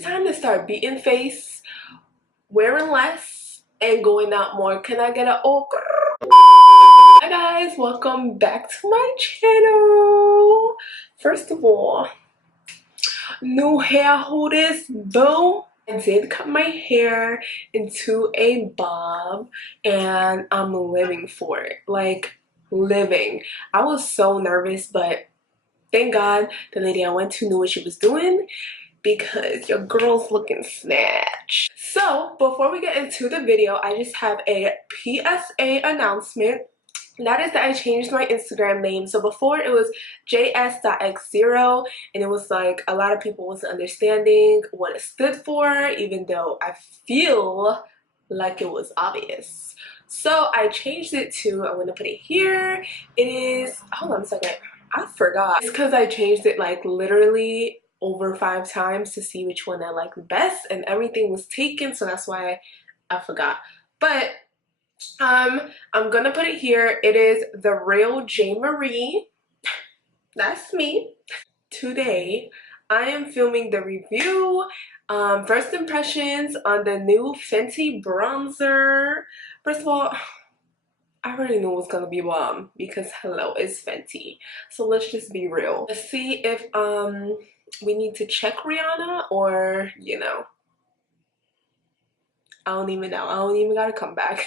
it's time to start beating face, wearing less, and going out more. Can I get a oh? Hi guys, welcome back to my channel. First of all, new hair. Who this boo? I did cut my hair into a bob and I'm living for it. Like, living. I was so nervous, but thank God the lady I went to knew what she was doing, because your girl's looking snatch. So before we get into the video, I just have a PSA announcement. That is that I changed my Instagram name. So before it was js.x0, and it was like a lot of people wasn't understanding what it stood for, even though I feel like it was obvious. So I changed it to, I'm gonna put it here. It is, hold on a second, I forgot. It's because I changed it like literally over 5 times to see which one I like best, and everything was taken, so that's why I forgot. But I'm gonna put it here. It is the real Jamie. That's me. Today I am filming the review, first impressions on the new Fenty bronzer. First of all, I already knew it was gonna be bomb because hello, it's Fenty. So let's just be real. Let's see if we need to check Rihanna, or you know, I don't even know. I don't even gotta come back.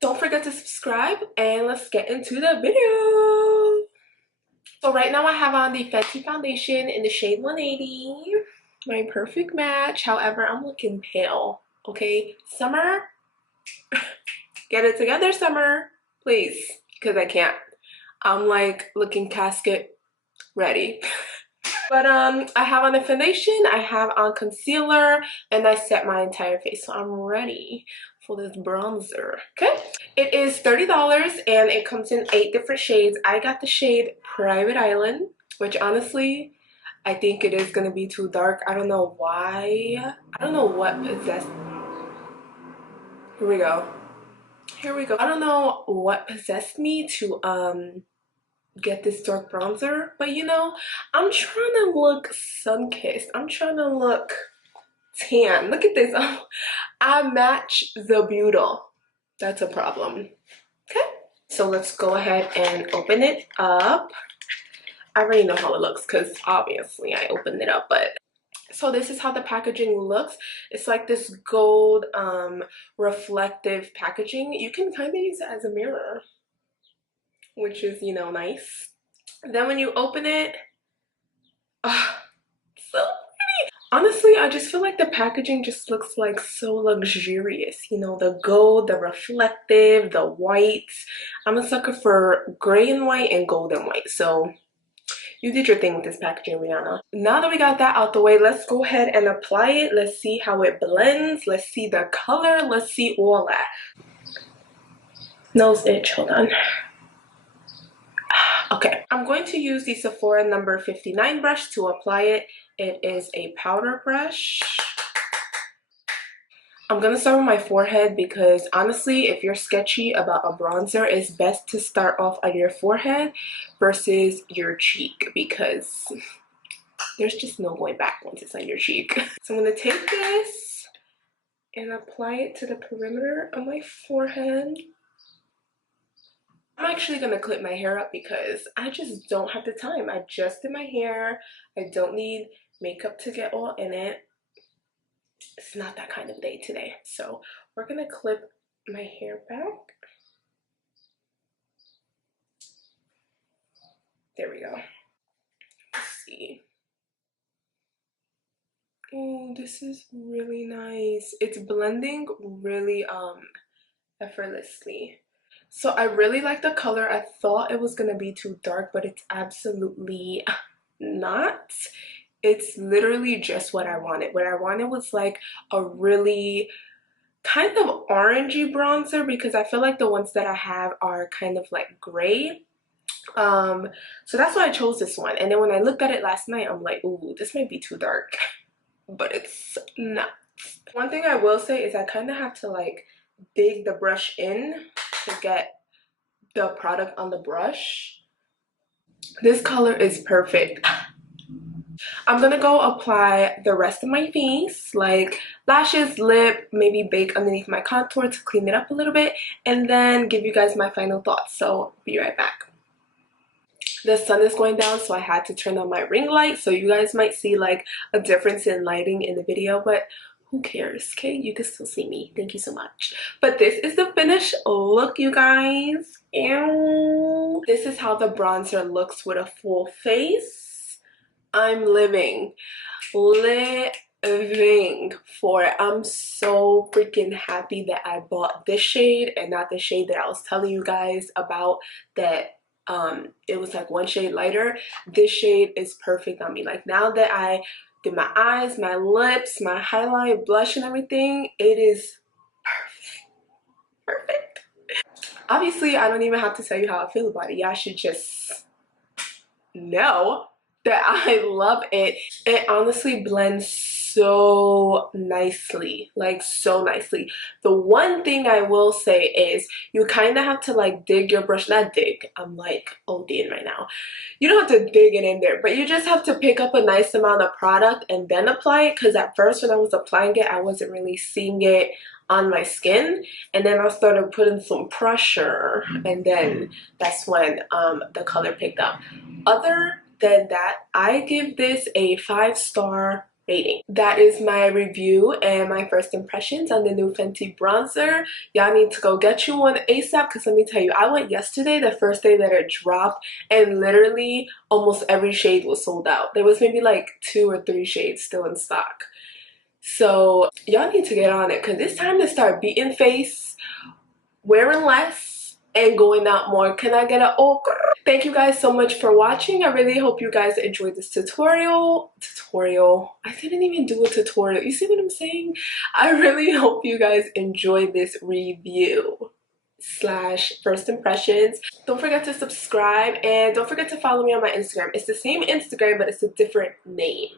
Don't forget to subscribe and let's get into the video. So right now I have on the Fenty foundation in the shade 180. My perfect match. However, I'm looking pale. Okay, Summer, get it together, Summer, please, because I can't. I'm like looking casket ready. But I have on the foundation, I have on concealer, and I set my entire face, so I'm ready for this bronzer. Okay, it is $30 and it comes in 8 different shades. I got the shade Private Island, which honestly I think it is gonna be too dark. I don't know why. I don't know what possessed. Here we go. Here we go. I don't know what possessed me to get this dark bronzer, but you know, I'm trying to look sun-kissed. I'm trying to look tan. Look at this. I match the beauty. That's a problem. Okay, so let's go ahead and open it up. I already know how it looks because obviously I opened it up, but so this is how the packaging looks. It's like this gold reflective packaging. You can kind of use it as a mirror, which is, you know, nice. Then when you open it, so pretty. Honestly, I just feel like the packaging just looks like so luxurious. You know, the gold, the reflective, the whites. I'm a sucker for gray and white and gold and white. So you did your thing with this packaging, Rihanna. Now that we got that out the way, let's go ahead and apply it. Let's see how it blends. Let's see the color. Let's see all that. Nose itch, hold on. Okay, I'm going to use the Sephora number 59 brush to apply it. It is a powder brush. I'm gonna start with my forehead because honestly, if you're sketchy about a bronzer, it's best to start off on your forehead versus your cheek, because there's just no going back once it's on your cheek. So I'm gonna take this and apply it to the perimeter of my forehead. I'm actually gonna clip my hair up because I just don't have the time. I just did my hair. I don't need makeup to get all in it. It's not that kind of day today. So we're gonna clip my hair back. There we go. Let's see. Oh, this is really nice. It's blending really effortlessly. So I really like the color. I thought it was gonna be too dark, but it's absolutely not. It's literally just what I wanted. What I wanted was like a really kind of orangey bronzer, because I feel like the ones that I have are kind of like gray. So that's why I chose this one. And then when I looked at it last night, I'm like, ooh, this might be too dark. But it's not. One thing I will say is I kind of have to like dig the brush in to get the product on the brush. This color is perfect. I'm gonna go apply the rest of my face, like lashes, lip, maybe bake underneath my contour to clean it up a little bit, and then give you guys my final thoughts. So be right back. The sun is going down, so I had to turn on my ring light, so you guys might see like a difference in lighting in the video, but who cares? Okay, you can still see me. Thank you so much. But this is the finished look, you guys. Ew. This is how the bronzer looks with a full face. I'm living for it. I'm so freaking happy that I bought this shade and not the shade that I was telling you guys about, that it was like one shade lighter. This shade is perfect on me. Like, now that I did my eyes, my lips, my highlight, blush, and everything, it is perfect. Obviously, I don't even have to tell you how I feel about it. Y'all should just know that I love it. It honestly blends so nicely, like so nicely. The one thing I will say is you kind of have to like dig your brush, not dig, I'm like ODing right now. You don't have to dig it in there, but you just have to pick up a nice amount of product and then apply it, because at first when I was applying it, I wasn't really seeing it on my skin, and then I started putting some pressure, and then that's when the color picked up. Other than that, I give this a 5-star rating. That is my review and my first impressions on the new Fenty bronzer. Y'all need to go get you one ASAP, because let me tell you, I went yesterday, the first day that it dropped, and literally almost every shade was sold out. There was maybe like 2 or 3 shades still in stock. So y'all need to get on it, because it's time to start beating face, wearing less, and going out more. Can I get an oh? Thank you guys so much for watching. I really hope you guys enjoyed this tutorial. I didn't even do a tutorial. You see what I'm saying? I really hope you guys enjoyed this review slash first impressions. Don't forget to subscribe, and don't forget to follow me on my Instagram. It's the same Instagram, but it's a different name.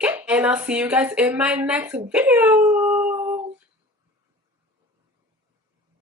Okay? And I'll see you guys in my next video.